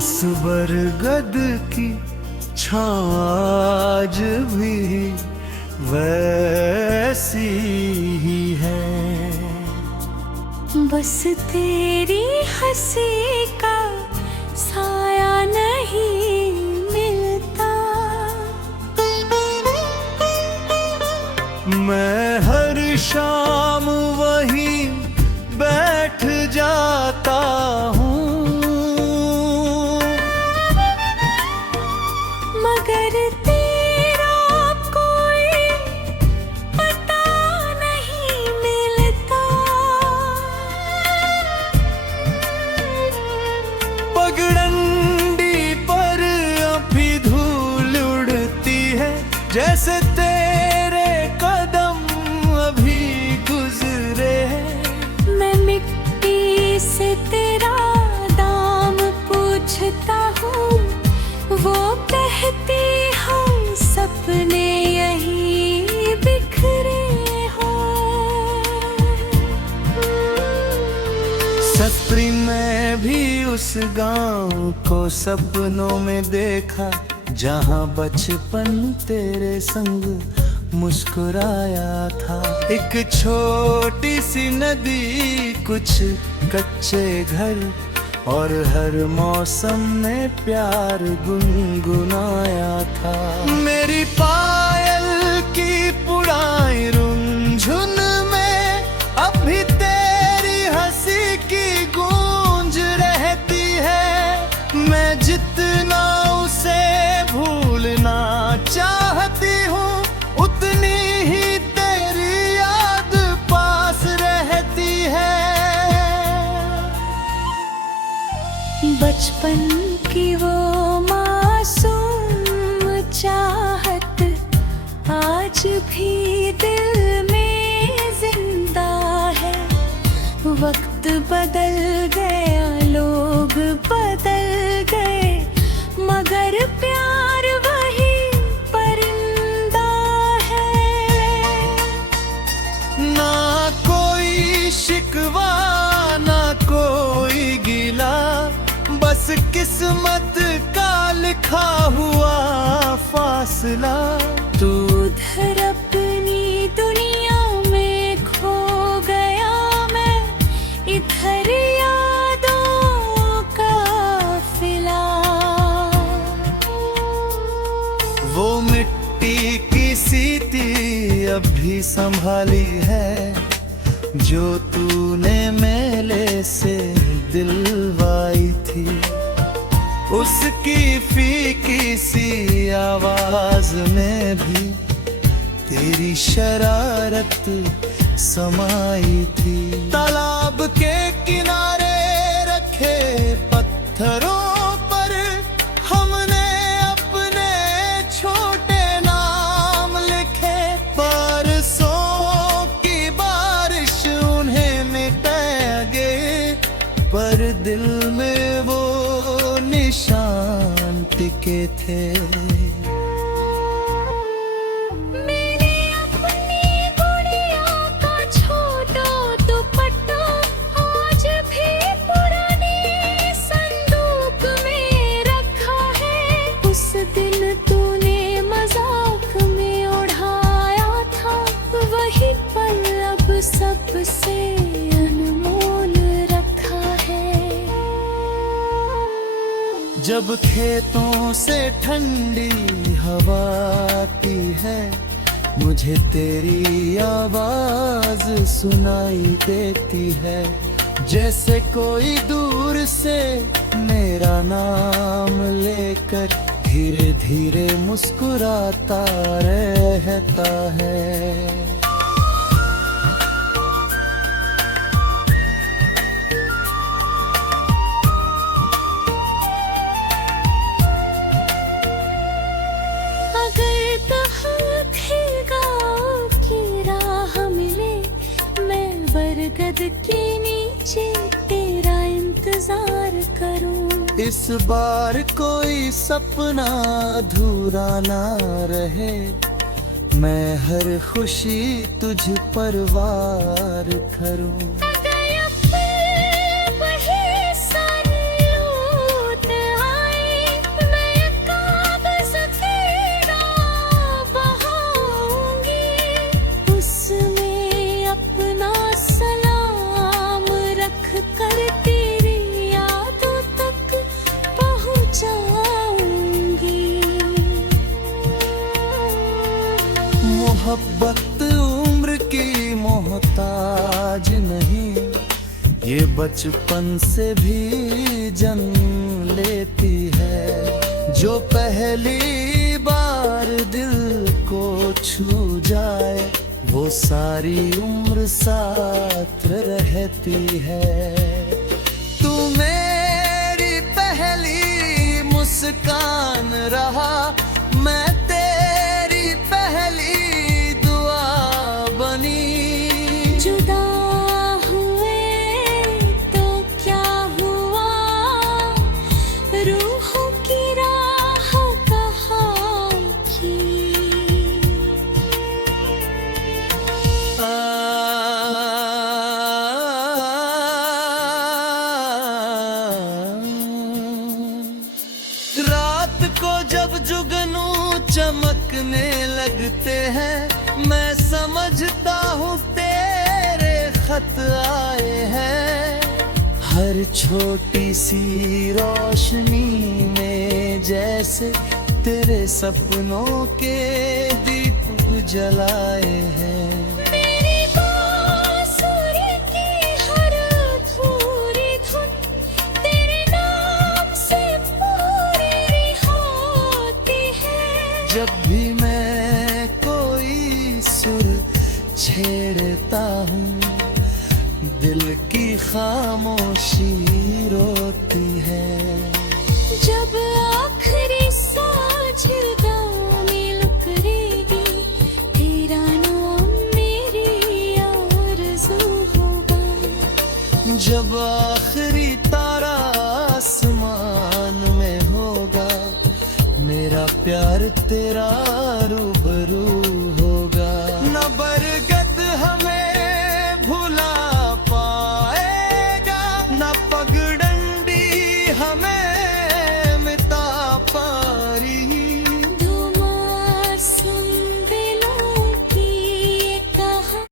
उस बरगद की छाँव आज भी वैसी ही है। बस तेरी हंसी का साया नहीं मिलता। मैं हर शाम वहीं बैठ जाता हूँ, मगर तेरा कोई पता नहीं मिलता। पगडंडी पर अभी धूल उड़ती है, जैसे तेरे कदम अभी गुजरे हैं। मैं मिट्टी से तेरा दाम पूछता हूँ, वो कहती हम सपने यही बिखरे हो। सत्री मैं भी उस गांव को सपनों में देखा, जहां बचपन तेरे संग मुस्कुराया था। एक छोटी सी नदी, कुछ कच्चे घर और हर मौसम में प्यार गुनगुनाया था। मेरी पायल की पुरानी रुंझुन में अभी तेरी हंसी की गूंज रहती है। मैं जितना उसे भूलना चाहती हूँ, उतनी ही तेरी याद पास रहती है। बचपन की वो मासूम चाहत आज भी दिल में जिंदा है। वक्त बदल गया, लोग बदल गए, मगर प्यार वही परिंदा है। ना कोई शिकवा ना कोई गिला, बस किस्मत का लिखा हुआ फासला। तू उधर अपनी दुनिया में खो गया, मैं इधर यादों का काफिला। वो मिट्टी की सीटी अभी संभाली है, जो तूने मेले से दिलवाई थी। उसकी फीकी सी आवाज में भी तेरी शरारत समाई थी। तालाब के किनारे रखे पत्थरों पर हमने अपने छोटे नाम लिखे। बरसों की बारिश उन्हें मिटाएंगे, पर दिल में वो निशान टिके थे। मैंने अपनी गुड़िया का छोटा दुपट्टा आज भी पुराने संदूक में रखा है। उस दिन तूने मजाक में उड़ाया था, वही पल अब सबसे अनमोल रखा है। जब खेतों से ठंडी हवा आती है, मुझे तेरी आवाज सुनाई देती है। जैसे कोई दूर से मेरा नाम लेकर धीरे धीरे मुस्कुराता रहता है। बरगद के नीचे तेरा इंतजार करूं। इस बार कोई सपना अधूरा ना रहे, मैं हर खुशी तुझ पर वार करूं। ये बचपन से भी जन्म लेती है। जो पहली बार दिल को छू जाए वो सारी उम्र साथ रहती है। तू मेरी पहली मुस्कान रहा, मैं तेरी पहली दुआ बनी। जुदा हुए तो क्या हुआ, रूहों की राह कहाँ की। रात को जब जुगनू चमकने लगते हैं, मैं समझता हूँ तेरे खत आए हैं। हर छोटी सी रोशनी में जैसे तेरे सपनों के दीप जलाए हैं। मेरी बांसुरी की हर अधूरी धुन तेरे नाम से पूरी होती है। जब भी मैं कोई सुर छेड़ता हूँ, दिल की खामोशी रोती है। जब आखिरी सांझ दामिल करेगी, तेरा नाम मेरी आरज़ू होगा। जब आखिरी तारा आसमान में होगा, मेरा प्यार तेरा रूबरू होगा। न बरगद हमें भुला पाएगा, न पगडंडी हमें मिटा पारी। दो मासूम दिलों की ये कहानी।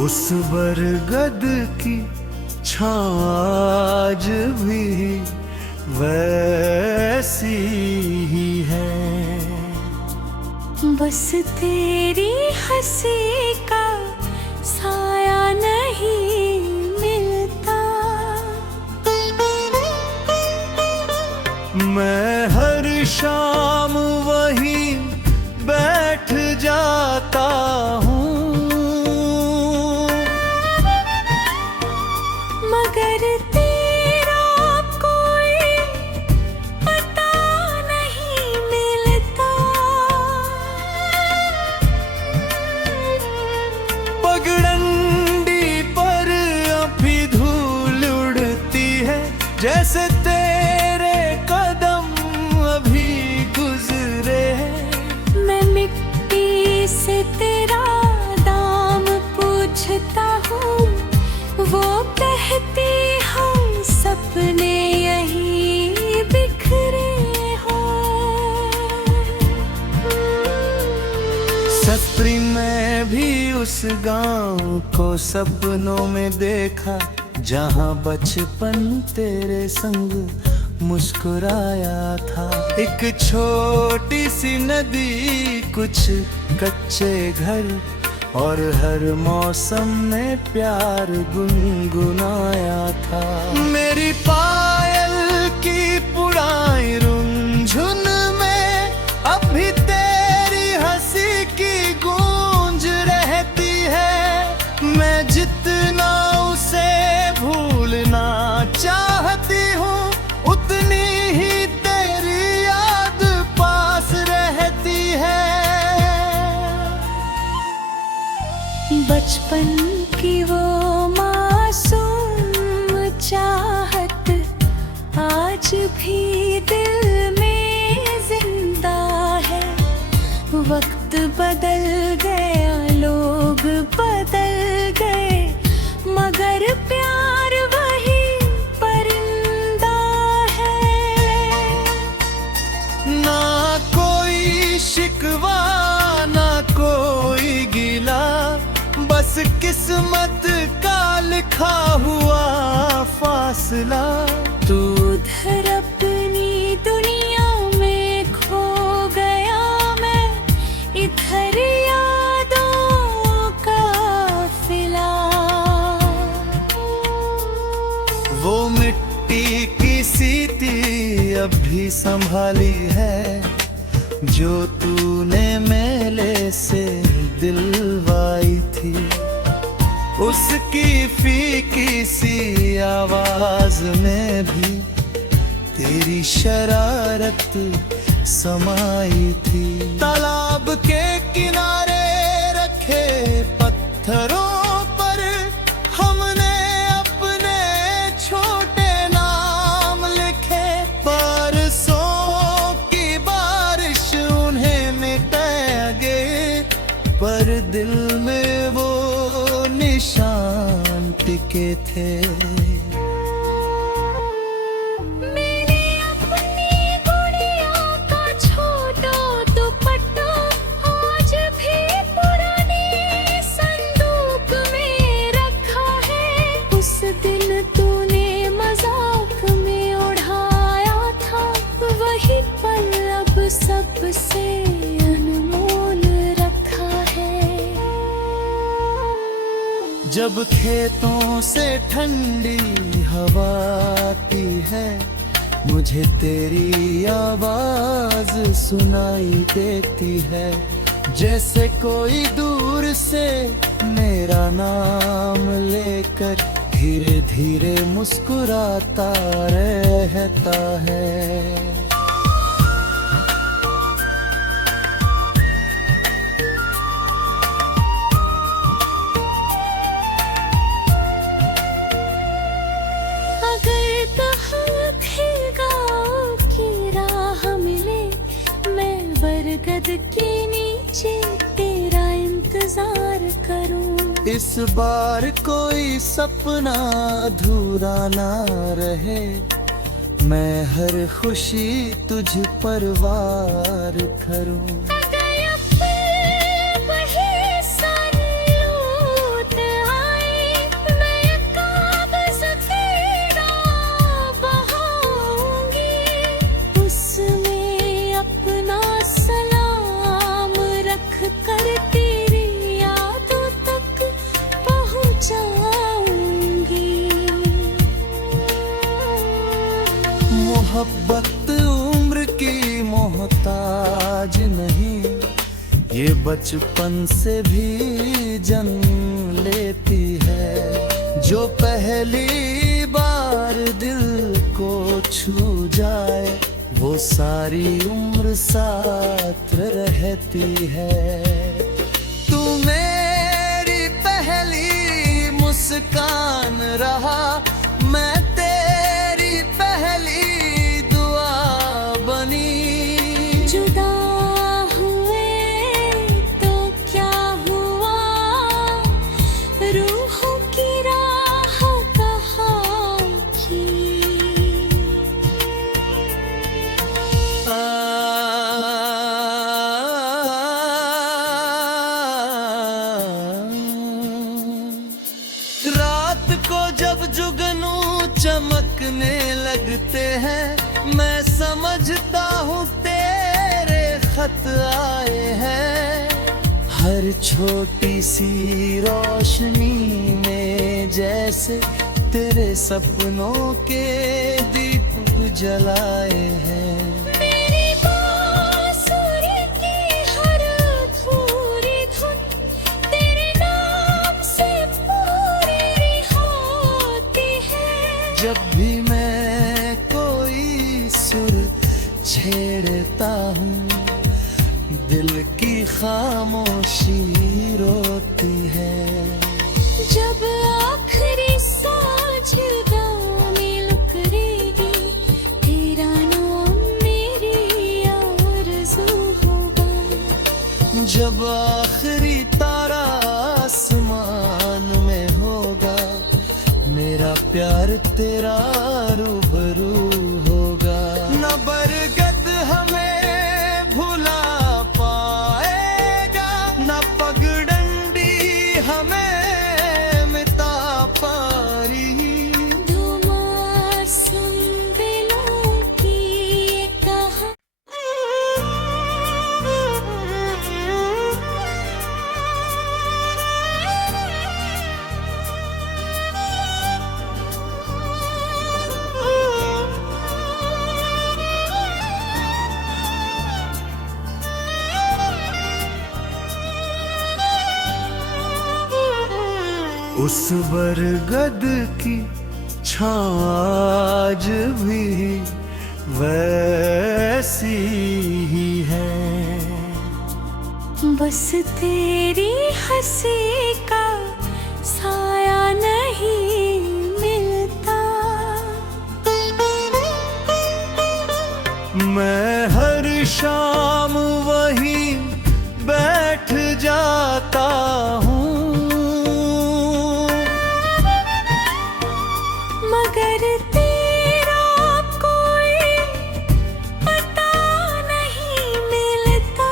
उस बरगद की छाँव आज भी वैसी ही है। बस तेरी हंसी का साया नहीं मिलता। मैं हर शाम वहीं बैठ जाता हूँ, मगर तेरा कोई पता नहीं मिलता। पगडंडी पर अभी धूल उड़ती है, जैसे तेरे कदम अभी गुजरे हैं। मैं मिट्टी से तेरा दाम पूछता हूँ, वो कहती हम सपने यही बिखरे हो। सत्री मैं भी उस गांव को सपनों में देखा, जहां बचपन तेरे संग मुस्कुराया था। एक छोटी सी नदी, कुछ कच्चे घर और हर मौसम में प्यार गुनगुनाया था। मेरी पायल की पुरानी रुंझुन में अभी तेरी हंसी की गूंज रहती है। मैं जितना उसे भूलना चाहती हूँ, उतनी ही तेरी याद पास रहती है। बचपन की वो मासूम चाहत आज भी दिल में जिंदा है। वक्त बदल गया, लोग बदल गए, मगर प्यार वही परिंदा है। ना कोई शिकवा किस्मत का लिखा हुआ फासला। तू उधर अपनी दुनिया में खो गया, मैं इधर यादों का काफिला। वो मिट्टी की सीटी अब भी संभाली है, जो तूने मेले से दिलवाई थी। उसकी फीकी सी आवाज में भी तेरी शरारत समाई थी। तालाब के किनारे रखे पत्थरों पर हमने अपने छोटे नाम लिखे। बरसों की बारिश उन्हें मिटाएंगे, पर दिल में वो निशान टिके थे। मैंने अपनी गुड़िया का छोटा दुपट्टा आज भी पुराने संदूक में रखा है। उस दिन तूने मजाक में उड़ाया था, वही पल अब सबसे अनमोल रखा है। जब खेतों से ठंडी हवा आती है, मुझे तेरी आवाज सुनाई देती है। जैसे कोई दूर से मेरा नाम लेकर धीरे धीरे मुस्कुराता रहता है। बरगद के नीचे तेरा इंतजार करूं। इस बार कोई सपना अधूरा ना रहे, मैं हर खुशी तुझ पर वार करूं। मोहब्बत उम्र की मोहताज नहीं, ये बचपन से भी जन्म लेती है। जो पहली बार दिल को छू जाए, वो सारी उम्र साथ रहती है। तू मेरी पहली मुस्कान रहा, मैं तेरी पहली जुगनू चमकने लगते हैं, मैं समझता हूँ तेरे खत आए हैं। हर छोटी सी रोशनी में जैसे तेरे सपनों के दीप जलाए हैं। जब भी मैं कोई सुर छेड़ता हूँ, दिल की खामोशी रोती है। जब आखिरी साँझगानी लुकरेगी, तेरा नाम मेरी आरज़ू होगा। जब आखिरी तारा आसमान में होगा, मेरा प्यार तेरा रूबरू होगा। न बरगद हमें भुला पाएगा, न पगडंडी हमें उस बरगद की छाँव आज भी वैसी ही है। बस तेरी हंसी का साया नहीं मिलता। मैं हर शाम वहीं बैठ जाता हूँ, मगर तेरा कोई पता नहीं मिलता।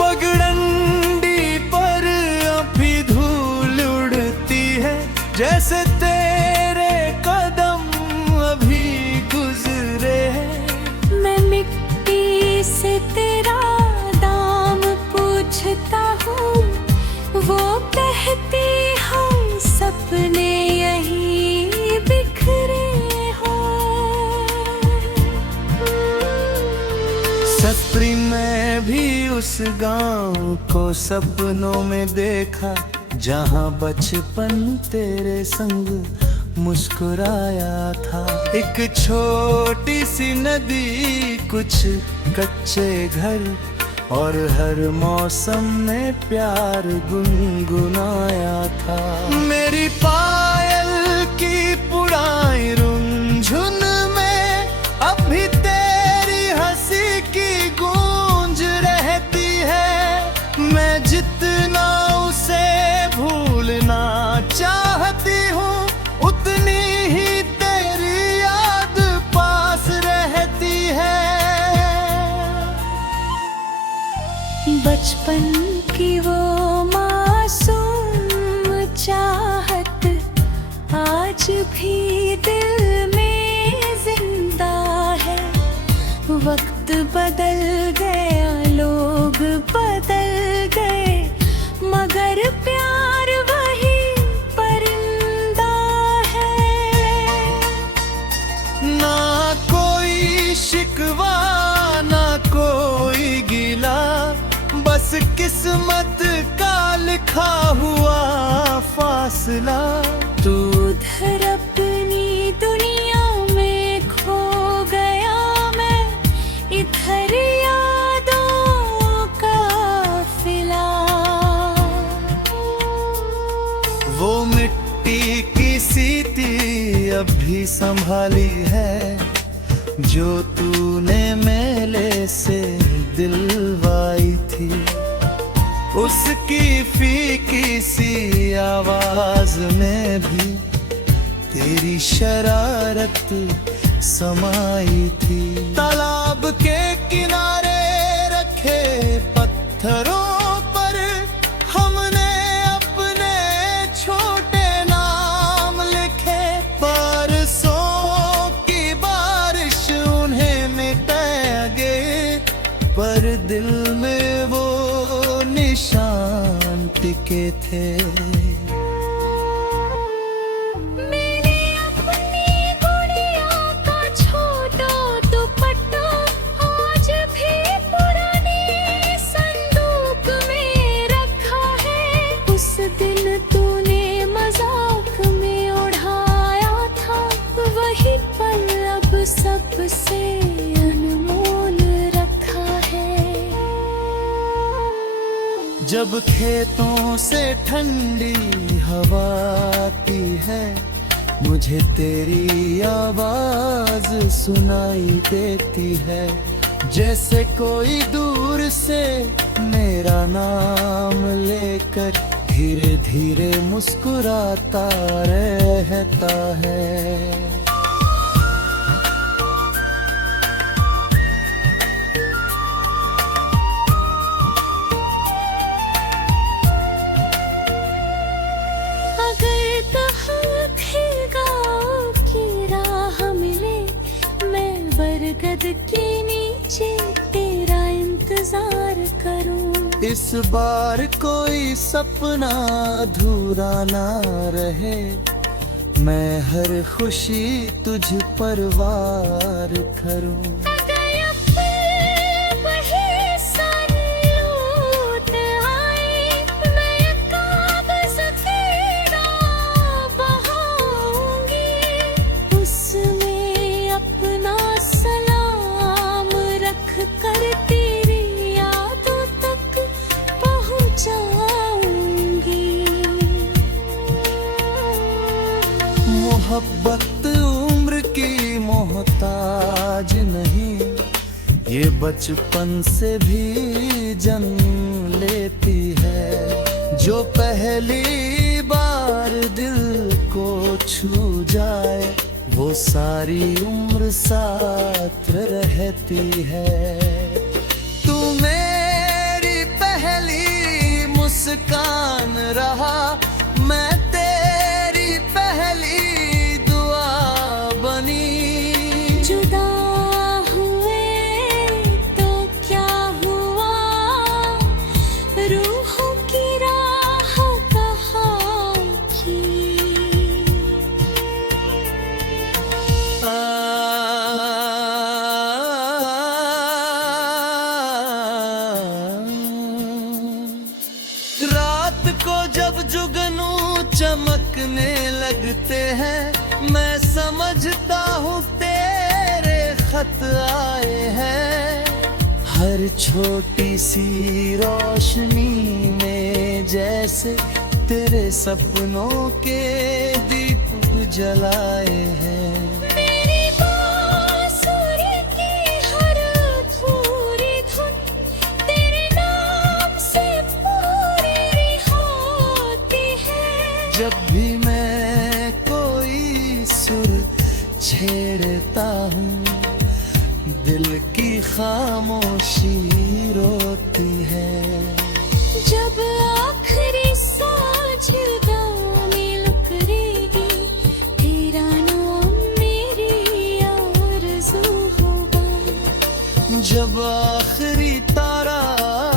पगडंडी पर अभी धूल उड़ती है, जैसे तेरे कदम अभी गुजरे हैं। मैं मिट्टी से तेरा दाम पूछता हूँ, वो कहती हम सपने यही बिखरे हो। सत्री मैं भी उस गांव को सपनों में देखा, जहां बचपन तेरे संग मुस्कुराया था। एक छोटी सी नदी, कुछ कच्चे घर और हर मौसम में प्यार गुनगुनाया था। मेरी पायल की पुरानी रुंझुन में अभी तेरी हंसी की गूंज रहती है। मैं जितना उसे भूलना चाहती हूँ, उतनी ही तेरी याद पास रहती है। बचपन की वो मासूम चाहत आज भी दिल में जिंदा है। वक्त बदल गया, लोग बदल गए, मगर प्यार वही परिंदा है। ना कोई शिकवा ना कोई गिला, बस किस्मत का लिखा हुआ फासला। तू उधर अपनी दुनिया में खो गया, मैं इधर यादों का काफिला। वो मिट्टी की सीटी अभी संभाली है, जो तूने मेले से दिलवाई थी। उसकी फीकी सी आवाज में भी तेरी शरारत समाई थी। तालाब के किनारे रखे पत्थरों पर हमने अपने छोटे नाम लिखे। बरसों की बारिश उन्हें मिटाएंगे, पर दिल में वो निशान टिके थे। मेरी अपनी गुड़िया का छोटा दुपट्टा आज भी पुराने संदूक में रखा है। उस दिन तूने मजाक में उड़ाया था, वही पल अब सबसे अनमोल रखा है। जब खेतों से ठंडी हवा आती है, मुझे तेरी आवाज सुनाई देती है। जैसे कोई दूर से मेरा नाम लेकर धीरे धीरे मुस्कुराता रहता है। अगर कहाँ खिलगांव की राह मिले, मैं बरगद के नीचे तेरा इंतजार करूं। इस बार कोई सपना अधूरा ना रहे, मैं हर खुशी तुझ पर वार करूं। ये बचपन से भी जन्म लेती है। जो पहली बार दिल को छू जाए वो सारी उम्र साथ रहती है। तू मेरी पहली मुस्कान रहा, मैं तेरी पहली दुआ बनी। जुदा हुए तो क्या हुआ, रूहों की राह कहाँ की। रात को जब जुगनू चमकने लगते हैं, मैं समझता हूँ तेरे खत आए हैं। हर छोटी सी रोशनी में जैसे तेरे सपनों के दीप जलाए हैं। मेरी बांसुरी की हर अधूरी धुन तेरे नाम से पूरी होती है। जब भी मैं कोई सुर छेड़ता हूँ, दिल की खामोशी रोती है। जब आखिरी सांझ गाने लुकरेगी, तेरा नाम मेरी आरज़ू होगा। जब आखिरी तारा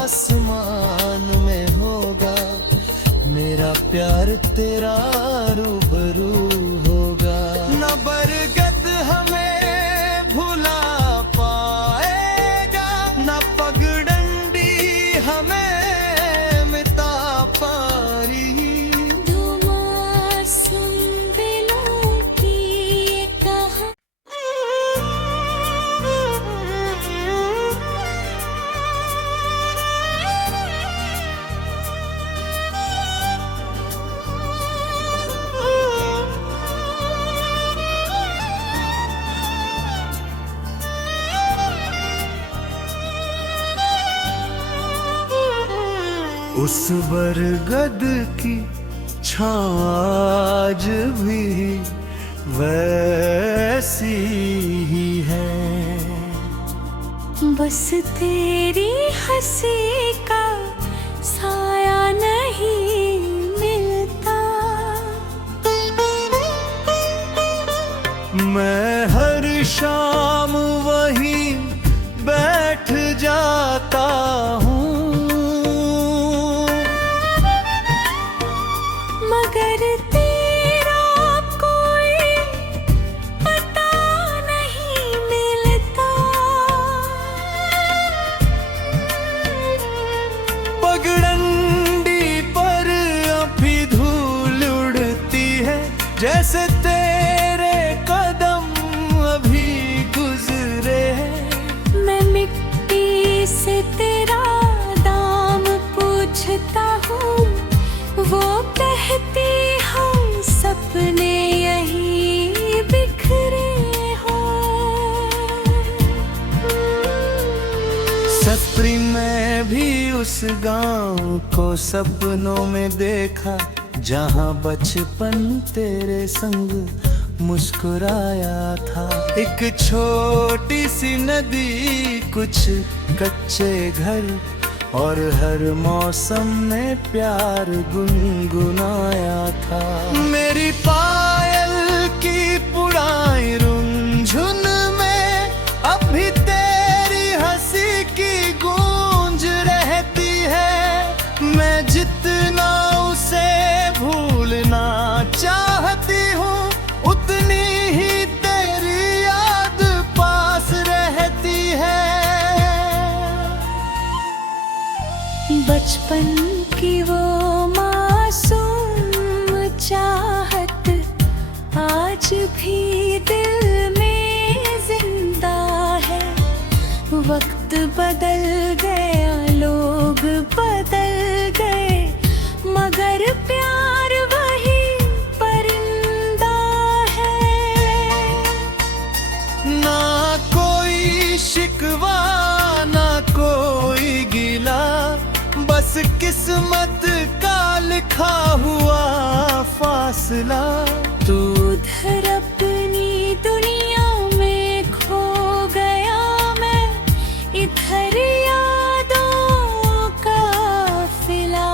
आसमान में होगा, मेरा प्यार तेरा रूबरू होगा। न बरगद हमें भुला पाएगा, न पगडंडी हमें मिटा पारी। दो मासूम दिलों की ये कहानी। उस बरगद की छाँव आज भी वैसी ही है। बस तेरी हंसी का साया नहीं मिलता। मैं हर शाम वहीं बैठ जाता हूँ, मगर तेरा कोई पता नहीं मिलता। पगडंडी पर अभी धूल उड़ती है, जैसे तेरे कदम अभी गुजरे हैं। मैं मिट्टी से तेरा दाम पूछता हूँ, वो कहती हम सपने यही बिखरे हो। सत्री मैं भी उस गांव को सपनों में देखा, जहां बचपन तेरे संग मुस्कुराया था। एक छोटी सी नदी, कुछ कच्चे घर और हर मौसम में प्यार गुनगुनाया था। मेरी पायल की पुरानी रुंझुन में अभी तेरी हंसी की गूंज रहती है। मैं जितना उसे भूलना चाहती हूँ, उतनी ही तेरी याद पास रहती है। बचपन की वो मासूम चाहत आज भी दिल में जिंदा है। वक्त बदल गया, लोग बदल गए, मगर प्यार वही परिंदा है। ना कोई शिकवा किस्मत का लिखा हुआ फासला। तू उधर अपनी दुनिया में खो गया, मैं इधर यादों का काफिला।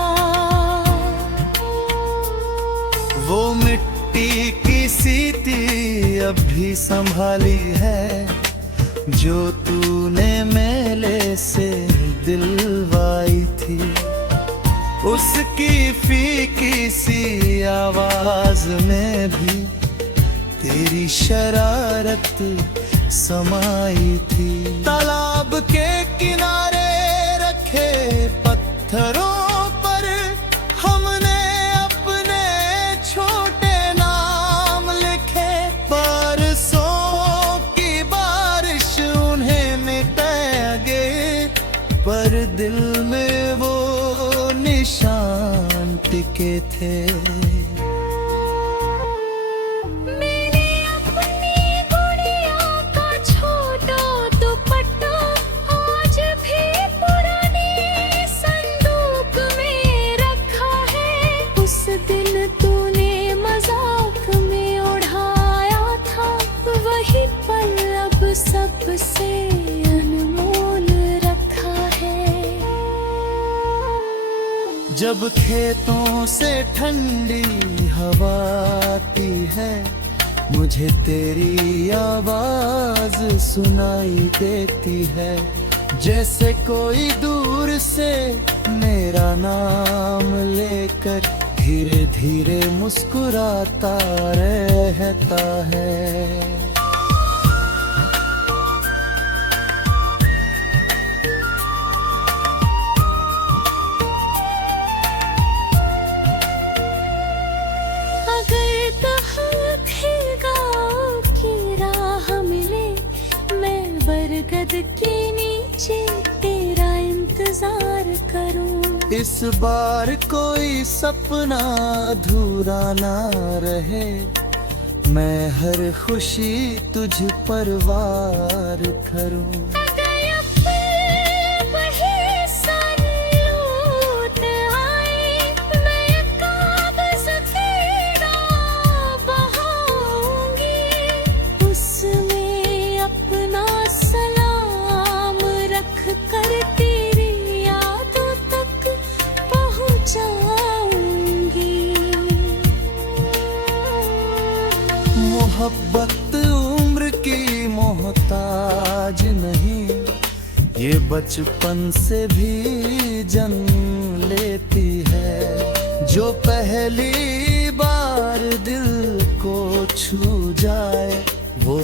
वो मिट्टी की सीटी अब भी संभाली है, जो तूने मेले से दिलवाई थी। उसकी फीकी सी आवाज में भी तेरी शरारत समाई थी। तालाब के किनारे रखे पत्थरों पर हमने अपने छोटे नाम लिखे। बरसों की बारिश उन्हें मिटाएंगे, पर दिल में वो निशान टिके थे। मैंने अपनी गुड़िया का छोटा दुपट्टा आज भी पुराने संदूक में रखा है। उस दिन तूने मजाक में उड़ाया था, वही पल अब सबसे अनमोल रखा है। जब खेतों से ठंडी हवा आती है, मुझे तेरी आवाज सुनाई देती है। जैसे कोई दूर से मेरा नाम लेकर धीरे धीरे मुस्कुराता रहता है। अगर तहफ़्फ़ुज़ की राह मिले, मैं बरगद के नीचे तेरा इंतजार करूं। इस बार कोई सपना अधूरा ना रहे, मैं हर खुशी तुझ पर वार करूं। मोहब्बत उम्र की मोहताज नहीं, ये बचपन से भी जन्म लेती है। जो पहली बार दिल को छू जाए वो